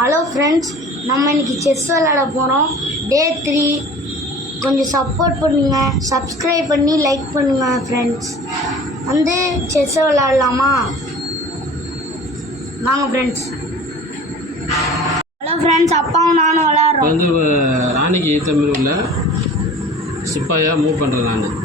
Hello friends, நம்ம இன்றைக்கி chess விளையாட போகிறோம். டே 3. கொஞ்சம் சப்போர்ட் பண்ணுங்கள், சப்ஸ்கிரைப் பண்ணி லைக் பண்ணுங்கள் ஃப்ரெண்ட்ஸ். வந்து செஸ்ஸை விளையாடலாமா? வாங்க ஃப்ரெண்ட்ஸ். ஹலோ ஃப்ரெண்ட்ஸ், அப்பாவும் நானும் விளையாடுறோம். வந்து ராணிக்கு ஏற்ற மாதிரி உள்ள சிப்பாயாக மூவ் பண்ணுறேன்.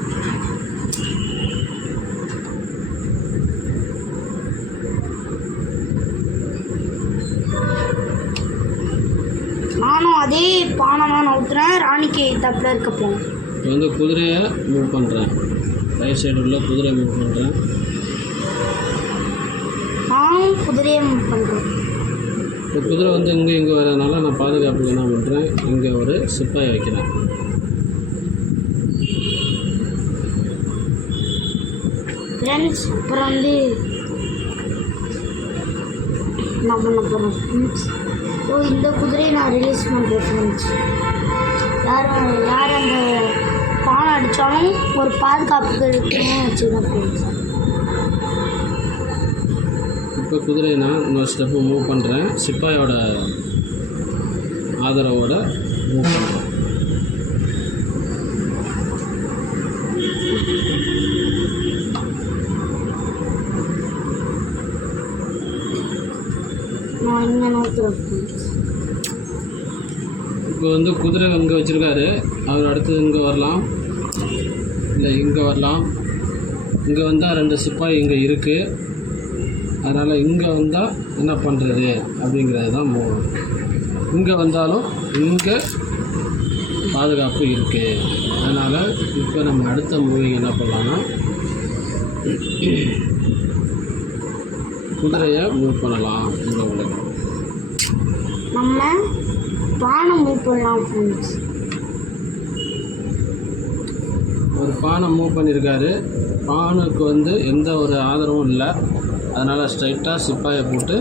நானும் அதே பானை தான் ஊற்றுறேன். ராணிக்கு தப்பில் இருக்க போகும். இப்போ வந்து குதிரையை மூவ் பண்ணுறேன். ரைட் சைடு உள்ள குதிரையை மூவ் பண்ணுறேன். நானும் குதிரையை மூவ் பண்ணுறேன். இப்போ குதிரை வந்து இங்கே வரதுனால நான் பாதுகாப்புக்கு என்ன பண்ணுறேன், இங்கே ஒரு சிப்பாயை வைக்கிறேன். ஃப்ரெண்ட்ஸ், அப்புறம் வந்து என்ன பண்ண போகிறோம் ஃப்ரெண்ட்ஸ்? இந்த குதிரையை நான் ரிலீஸ் பண்ணுறேன் ஃப்ரெண்ட்ஸ். யார் அந்த பானை அடித்தாலும் ஒரு பாதுகாப்புக்கு இருக்குன்னு வச்சுருக்கேன் ஃப்ரெண்ட்ஸ். இப்போ குதிரையை நான் இன்னொரு ஸ்டெப்பு மூவ் பண்ணுறேன். சிப்பாயோட ஆதரவோட மூவ் பண்ணுறேன். நான் இங்கே நோக்குறேன் ஃப்ரெண்ட்ஸ். இப்போ வந்து குதிரை இங்கே வச்சுருக்காரு. அவர் அடுத்தது இங்கே வரலாம், இல்லை இங்கே வரலாம். இங்கே வந்தால் 2 சிப்பாய் இங்கே இருக்குது. அதனால் இங்கே வந்தால் என்ன பண்ணுறது அப்படிங்கிறது தான் மூவ். இங்கே வந்தாலும் இங்கே பாதுகாப்பு இருக்குது. அதனால் இப்போ நம்ம அடுத்த மூவிங் என்ன பண்ணலாம்னா குதிரையை மூவ் பண்ணலாம். இந்த உங்களுக்கு நம்ம பானை மூவ் பண்ணலாம் ஃப்ரெண்ட்ஸ். ஒரு பானை மூவ் பண்ணியிருக்காரு. பானுக்கு வந்து எந்த ஒரு ஆதரவும் இல்லை. அதனால் ஸ்ட்ரைட்டாக சிப்பாயை போட்டு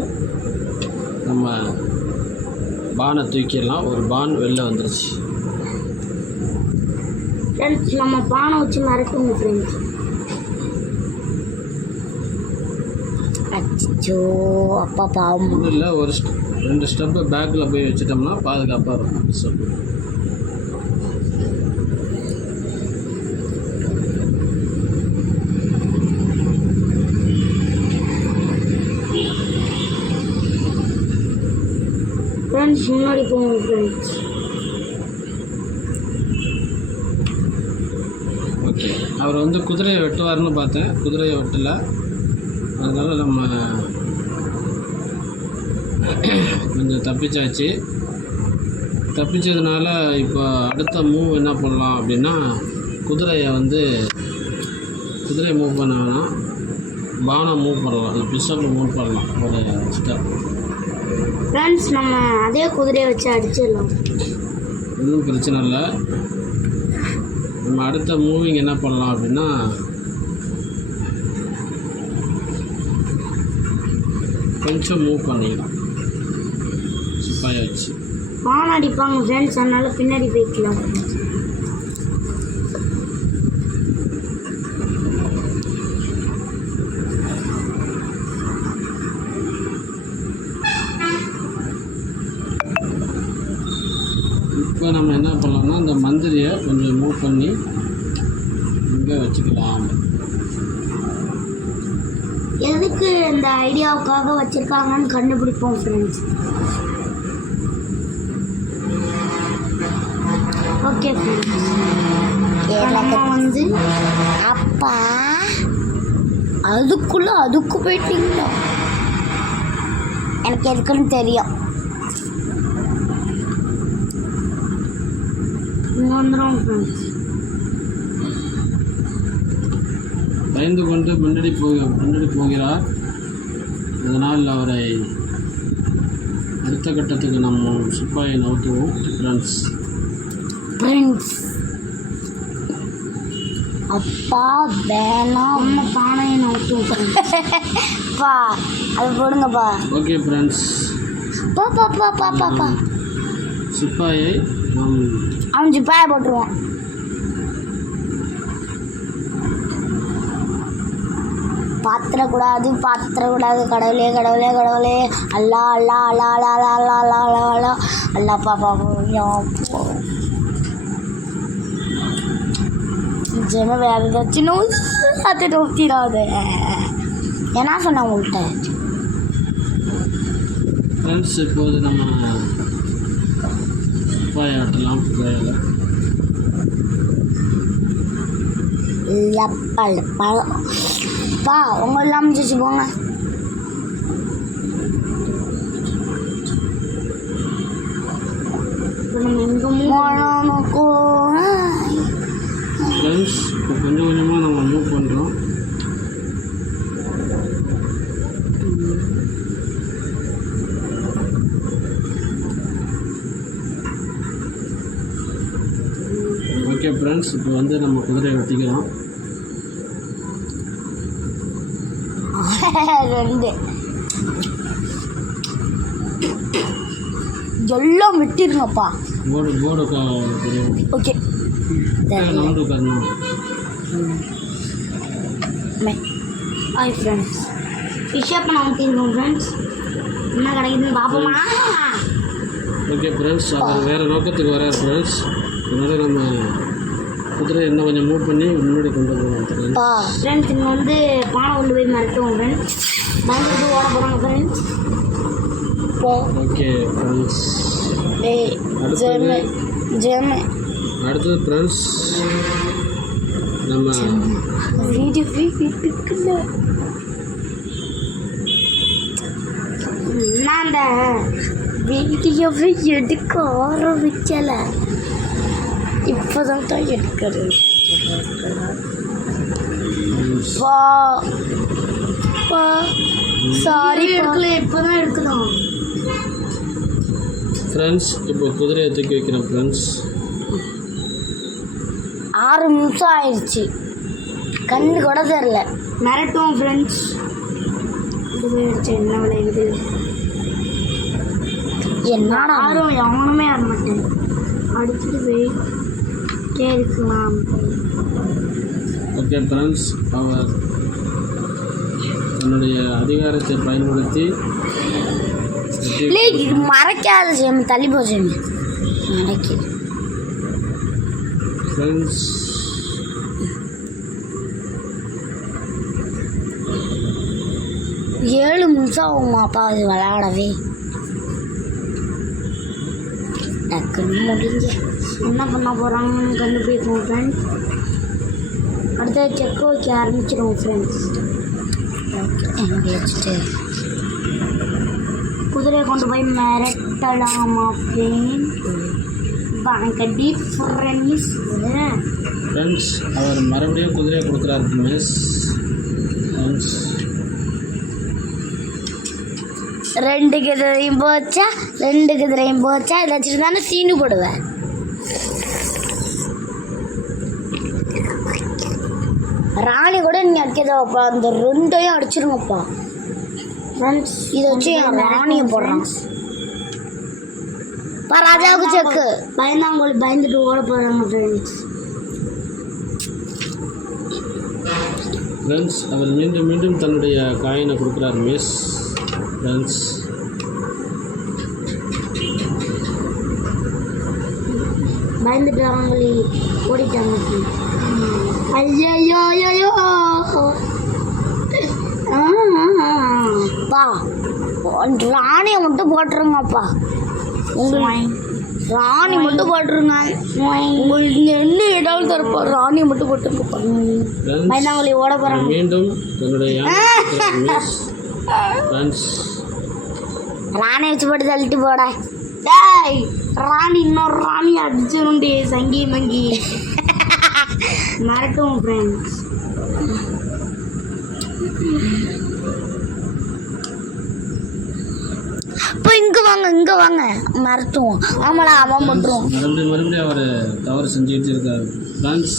நம்ம பானை தூக்கிடலாம். ஒரு பான் வெளில வந்துருச்சு ஃப்ரெண்ட்ஸ். நம்ம பானை வச்சு மறக்கணும் ஃப்ரெண்ட்ஸ். அச்சோ, அப்பா பாவம். ஒன்றும் இல்லை, ஒரு 2 ஸ்டெப்பு பேக்கில் போய் வச்சுட்டோம்னா பாதுகாப்பாக இருக்கும். ஸ்டெப்பு ஃப்ரெண்ட்ஸ், முன்னாடி போவோம் ஃப்ரெண்ட்ஸ். ஓகே, அவர் வந்து குதிரையை வெட்டுவார்னு பார்த்தேன். குதிரையை வெட்டலை. அதனால் நம்ம கொஞ்சம் தப்பிச்சாச்சு. தப்பிச்சதுனால இப்போ அடுத்த மூவ் என்ன பண்ணலாம் அப்படின்னா, குதிரையை மூவ் பண்ண வேணாம், பானை மூவ் பண்ணலாம். அது பிஷப்பை மூவ் பண்ணலாம் ஒரு ஸ்டெப். ஃப்ரெண்ட்ஸ், நம்ம அதே குதிரையை வச்சு அடிச்சிடலாம். ஒன்றும் பிரச்சனை இல்லை. நம்ம அடுத்த மூவிங் என்ன பண்ணலாம் அப்படின்னா, கொஞ்சம் மூவ் பண்ணிக்கலாம் சிப்பாயை வச்சு. பானை அடிப்பாங்க ஃப்ரெண்ட்ஸ், அதனால பின்னாடி போய்க்கலாம் ஃப்ரெண்ட்ஸ். இப்போ நம்ம என்ன பண்ணலாம்னா, இந்த மந்திரியை கொஞ்சம் மூவ் பண்ணி இங்கே வச்சுக்கலாம். எதுக்கு இந்த ஐடியாவுக்காக வச்சுருக்காங்கன்னு கண்டுபிடிப்போம் ஃப்ரெண்ட்ஸ். ஓகே ஃப்ரெண்ட்ஸ், நம்ம வந்து அப்பா அதுக்கு போயிட்டீங்களா? எனக்கு எதுக்குன்னு தெரியும். இங்கே வந்துடும் ஃப்ரெண்ட்ஸ். பயந்து கொண்டு முன்னாடி போகிறார். அதனால் அவரை அடுத்த கட்டத்துக்கு நம்ம சிப்பாயை நவுத்துவோம் ஃப்ரெண்ட்ஸ். அப்பா வேணாம், நம்ம பானையை நவுத்துவோம் பா. அது போடுங்கப்பா. ஓகே ஃப்ரெண்ட்ஸ், பா சிப்பாயை அவன் சிப்பாயை போட்டுருவான். பாத்திரக்கூடாது கடவுளே அல்லா அல்லா அல்லா அல்லா அல்லா அல்லா அல்லா அல்லா அல்லா அல்லா பாப்பா ஜெம வேற ஏதாச்சும் அதை நோக்கிடாது என்ன சொன்னேன் உங்கள்கிட்ட ஃப்ரெண்ட்ஸ் இப்போது நம்ம சிப்பாய் ஆட்டலாம் சிப்பாயில் பா உங்க இல்லாமல் ஜெயிச்சு போங்க ஃப்ரெண்ட்ஸ் இப்போ கொஞ்சம் கொஞ்சமாக நம்ம மூவ் பண்ணுறோம். ஓகே ஃப்ரெண்ட்ஸ் இப்போ வந்து நம்ம குதிரையை வெட்டிக்கலாம். 2 எல்லாம் வெட்டிருங்கப்பா. போர்டு ஓகே நவுண்டு உட்காரணும். ஹாய் ஃப்ரெண்ட்ஸ் ஃபிஷ்ஷாக நான் ஊற்றிருக்கோம் ஃப்ரெண்ட்ஸ் என்ன கிடைக்குதுன்னு பார்ப்போமா. ஓகே ஃப்ரெண்ட்ஸ் அவர் வேறு நோக்கத்துக்கு வரார் ஃப்ரெண்ட்ஸ். அதனால் நம்ம குதிரை இன்னும் கொஞ்சம் மூவ் பண்ணி முன்னாடி கொண்டு போகலாம் ஃப்ரெண்ட்ஸ். இங்கே வந்து பானை கொண்டு போய் மறட்டுவோம் ஃப்ரெண்ட்ஸ். பயந்துட்டு ஓட போகிறாங்க ஃப்ரெண்ட்ஸ். ஓகே ஃப்ரெண்ட்ஸ் அடுத்தது ஃப்ரெண்ட்ஸ் நம்ம நான் அந்த வீடியோவை எடுக்க ஆரம்பிக்கலை, இப்போதான் தான் எடுக்கிறது. சாரி இப்போதான் எடுக்கலாம் ஃப்ரெண்ட்ஸ். இப்போ குதிரையை தூக்கி வைக்கிறேன் ஃப்ரெண்ட்ஸ். 6 நிமிஷம் ஆயிடுச்சு, கண்ணு கூட தெரில. மிரட்டும் ஃப்ரெண்ட்ஸ். என்ன விளையுது என்னடா யாரும் எவனுமே ஆட மாட்டேன். அடிச்சுட்டு போயிட்டே இருக்கலாம். ஓகே ஃப்ரெண்ட்ஸ் அவர் தன்னுடைய அதிகாரத்தை பயன்படுத்தி இது மறைக்காத சேமி தள்ளி போ சேமி மறைக்கு ஃப்ரெண்ட்ஸ். ஏழு நிமிஷம் ஆகுமாப்பா அது விளையாடவே. டக்குன்னு முடிஞ்சு என்ன பண்ண போகிறாங்கன்னு கண்டுபிடிப்போம் ஃப்ரெண்ட்ஸ். அடுத்த செக் வைக்க ஆரம்பிச்சிடுவோம் ஃப்ரெண்ட்ஸ். ஓகே வச்சுட்டு குதிரையை கொண்டு போய் மிரட்டலாமா ஃப்ரெண்ட். கட்டி ஃப்ரெண்ட்ஸ் ஃப்ரெண்ட்ஸ் அவர் மறுபடியும் குதிரையை கொடுக்குறாரு மிஸ். ஃப்ரெண்ட்ஸ் 2 குதிரையும் போச்சா இதை வச்சுட்டு தானே சீனு போடுவேன். ராணி கூட நீங்கள் அடிக்கதாப்பா, அந்த 2ஐயும் அடிச்சிருங்கப்பா ஃப்ரெண்ட்ஸ். இதை வச்சு என் ராணியை போடுறான். ராஜாவுக்கு செக்கு பயந்தாங்கோலி பயந்துட்டு ஓட போகிறாங்க ஃப்ரெண்ட்ஸ். ஃப்ரெண்ட்ஸ் அவர் மீண்டும் தன்னுடைய காயினை கொடுக்குறார் மிஸ். ஃப்ரெண்ட்ஸ் பயந்துட்டு அவங்களே ஓடிட்டாங்க. ஐயோ பா ராணியை மட்டும் போட்டுருங்கப்பா. உங்களுக்கு ராணி மட்டும் போட்டுருங்க. உங்களுக்கு என்ன இடம் தரப்போ ராணியை மட்டும் போட்டுருங்கப்பா. பயந்தாங்களே ஓட போகிறாங்க. மீண்டும் தன்னுடைய ராணி வச்சு போட்டு தள்ளிட்டு போட. டேய் ராணி இன்னொரு ராணி அடிச்சிருண்டே சங்கி மங்கி மறக்கவும் ஃப்ரெண்ட்ஸ். இப்போ இங்கே வாங்க மறத்துவோம். ஆமாடா அவன் பண்ணுறோம். மறுபடியும் அவர் தவறு செஞ்சுக்கிட்டு இருக்காரு ஃப்ரெண்ட்ஸ்.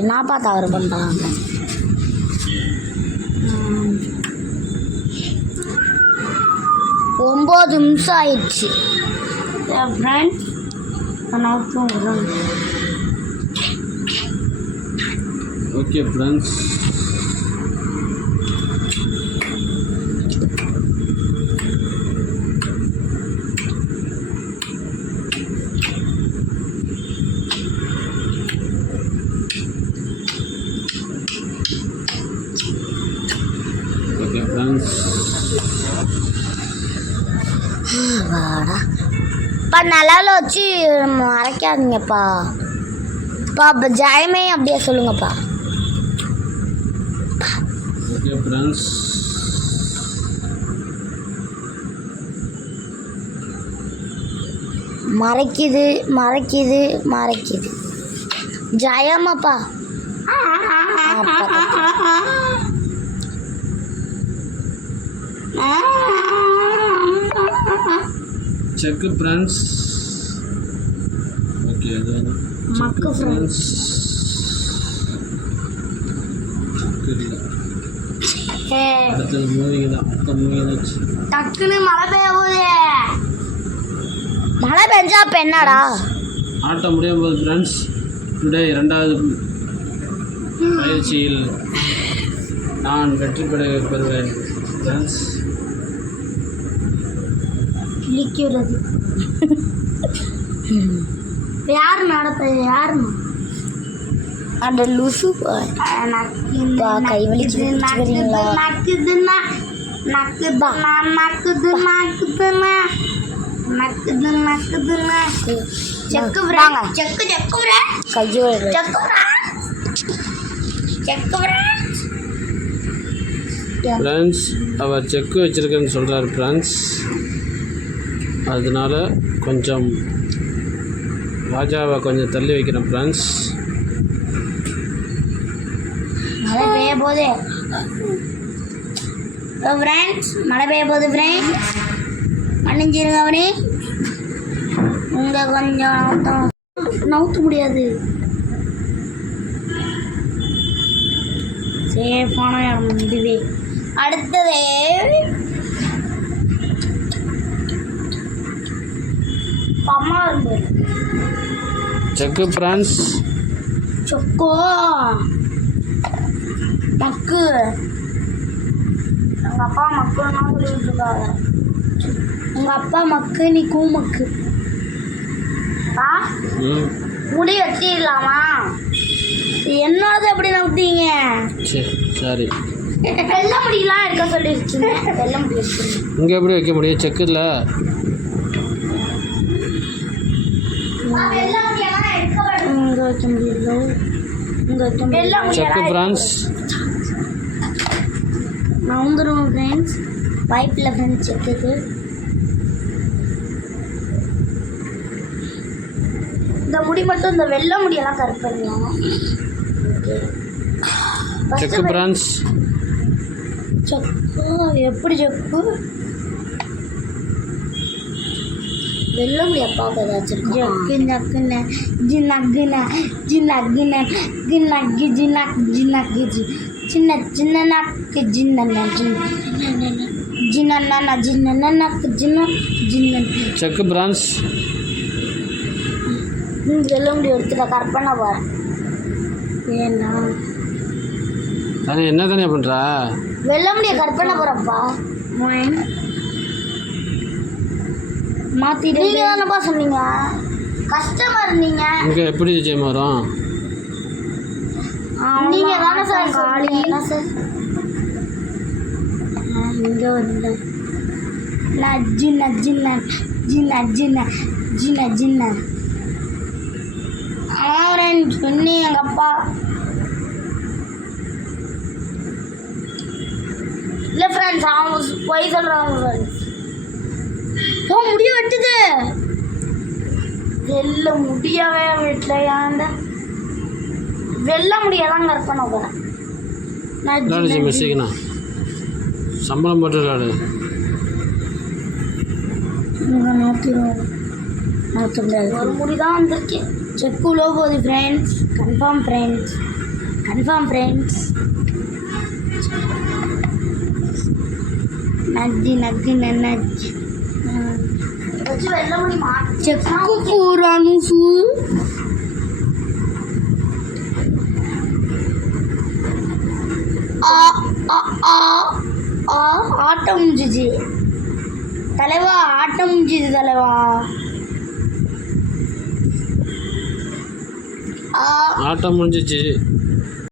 என்னப்பா தவறு பண்ணுறாங்க? 9 நிமிஷம் ஆயிடுச்சு ஃப்ரெண்ட்ஸ். ஓகே ஃப்ரெண்ட்ஸ் வாடாப்பா நல்லால வச்சு மறைக்காதீங்கப்பா அப்போ ஜெயமே அப்படியே சொல்லுங்கப்பா. ஓகே ஃப்ரெண்ட்ஸ், மறைக்குது மறைக்குது மறைக்குது ஜெயமாப்பா. Check friends. ஓகே அது மக்கு ஃப்ரெண்ட்ஸ் இல்லை. அடுத்தது மூவிங்க தான். அடுத்த மூவி ஏதாச்சு டக்குன்னு மழை பெய்ய போகுது. மழை பெஞ்சா அப்போ என்னடா ஆட்ட முடியும் போது ஃப்ரெண்ட்ஸ். டுடே 2வது பயிற்சியில் நான் வெற்றி பெறுவேன் ஃப்ரெண்ட்ஸ். கிளிக்கிறது யார் நடப்பது யார் அந்த லூசு கை வலிச்சு வரீங்களா? நக்குதுன்னா நக்குதா நக்குது நக்குதுன்னா நக்குது நக்குதுன்னா செக்கு விடாங்க செக்கு செக்கு விட கையோ செக்கு செக்கு விட ஃப்ரெண்ட்ஸ். அவர் செக்கு வச்சுருக்கேன்னு சொல்கிறார் ஃப்ரெண்ட்ஸ். அதனால கொஞ்சம் ராஜாவை கொஞ்சம் தள்ளி வைக்கிறேன் ஃப்ரெண்ட்ஸ். மழை பெய்ய போகுது ஃப்ரெண்ட்ஸ். மழை பெய்ய போகுது ஃப்ரெண்ட்ஸ். மன்னிச்சிருங்க அவனே. இங்கே கொஞ்சம் நவுத்த முடியாது. சேஃபான இடம் இதுவே. அடுத்தது அம்மா இருந்து செக்கு ஃப்ரெண்ட்ஸ். சொக்கோ மக்கு எங்கள் அப்பா மக்குன்னா சொல்லிட்டு இருக்காங்க. உங்கள் அப்பா மக்கு நீ கூமக்கு. ஆ முடி வச்சிடலாமா? என்னது எப்படி நம்பிட்டீங்க? சரி வெள்ளை முடியெல்லாம் இருக்க சொல்லிருக்கீங்க. வெள்ளை முடி வச்சுருங்க. இங்கே எப்படி வைக்க முடியும்? செக்கு இல்லை. இங்கே வைக்க முடியல. இங்கே வைக்க முடியல. செக்கு ஃப்ரெண்ட்ஸ். நவுந்துருவோம் ஃப்ரெண்ட்ஸ். பைப்பில் ஃப்ரெண்ட்ஸ் செக்குக்கு இந்த முடி மட்டும் இந்த வெள்ளை முடியெல்லாம் கரெக்ட் பண்ணலாம். செக்கு ஃப்ரெண்ட்ஸ். செக்கு எப்படி செக்கு வெள்ளை முடி அப்பாவுக்கு ஏதாச்சும் ஜக்கு நக்குன்னு ஜின்னக்குன ஜின்னக்குன கின்னக்கு ஜின்னக் ஜின்னக்கு சின்ன சின்ன நக்கு ஜின்ன ஜின்ன ஜின்ன நக்கு ஜின்ன ஜின்ன செக்கு ஃப்ரெண்ட்ஸ். வெள்ளை முடி எடுத்துட்ட கரெக்ட் பண்ண போகிறேன். ஏன்னா தானே என்ன தானே பண்ணுறா? வெள்ளை முடியை கரெக்ட் பண்ண போகிறப்பா. மாற்றிட்டு நீங்கள் தானப்பா சொன்னீங்க. கஸ்டமர் நீங்கள். இங்கே எப்படி ஜெயம் வரும்? நீங்கள் தானே சார் காலி என்ன சார்? இங்கே வந்து ஜின்ன ஜின்ன ஜின்ன ஜின்ன ஜின்ன ஜின்ன அவன் சொன்னி எங்கள் அப்பா இல்லை ஃப்ரெண்ட்ஸ். அவங்க போய் சொல்கிறாங்க ஃப்ரெண்ட்ஸ். ஓ முடிய வெட்டுது. வெள்ளை முடியவே வீட்டில் ஏன்ட வெள்ளை முடியெல்லாம் கரெக்ட் பண்ண போகிறேன். மிஸ்ஸிங்கண்ணா சம்பளம் போட்டு விளாடு. நூற்றி முடியாது. ஒரு முடி தான் வந்துருக்கு. செக்கு உள்ள போகுது friends. Confirm friends. Confirm friends. நஜ்ஜி நக்கு நஜ்ஜி வச்சு வெள்ளை முடி செக்கு பூரானு சூ ஆட்டம் முடிஞ்சிச்சு தலைவா. ஆட்டம் முடிஞ்சிச்சு தலைவா. ஆட்டம் முடிஞ்சிச்சு.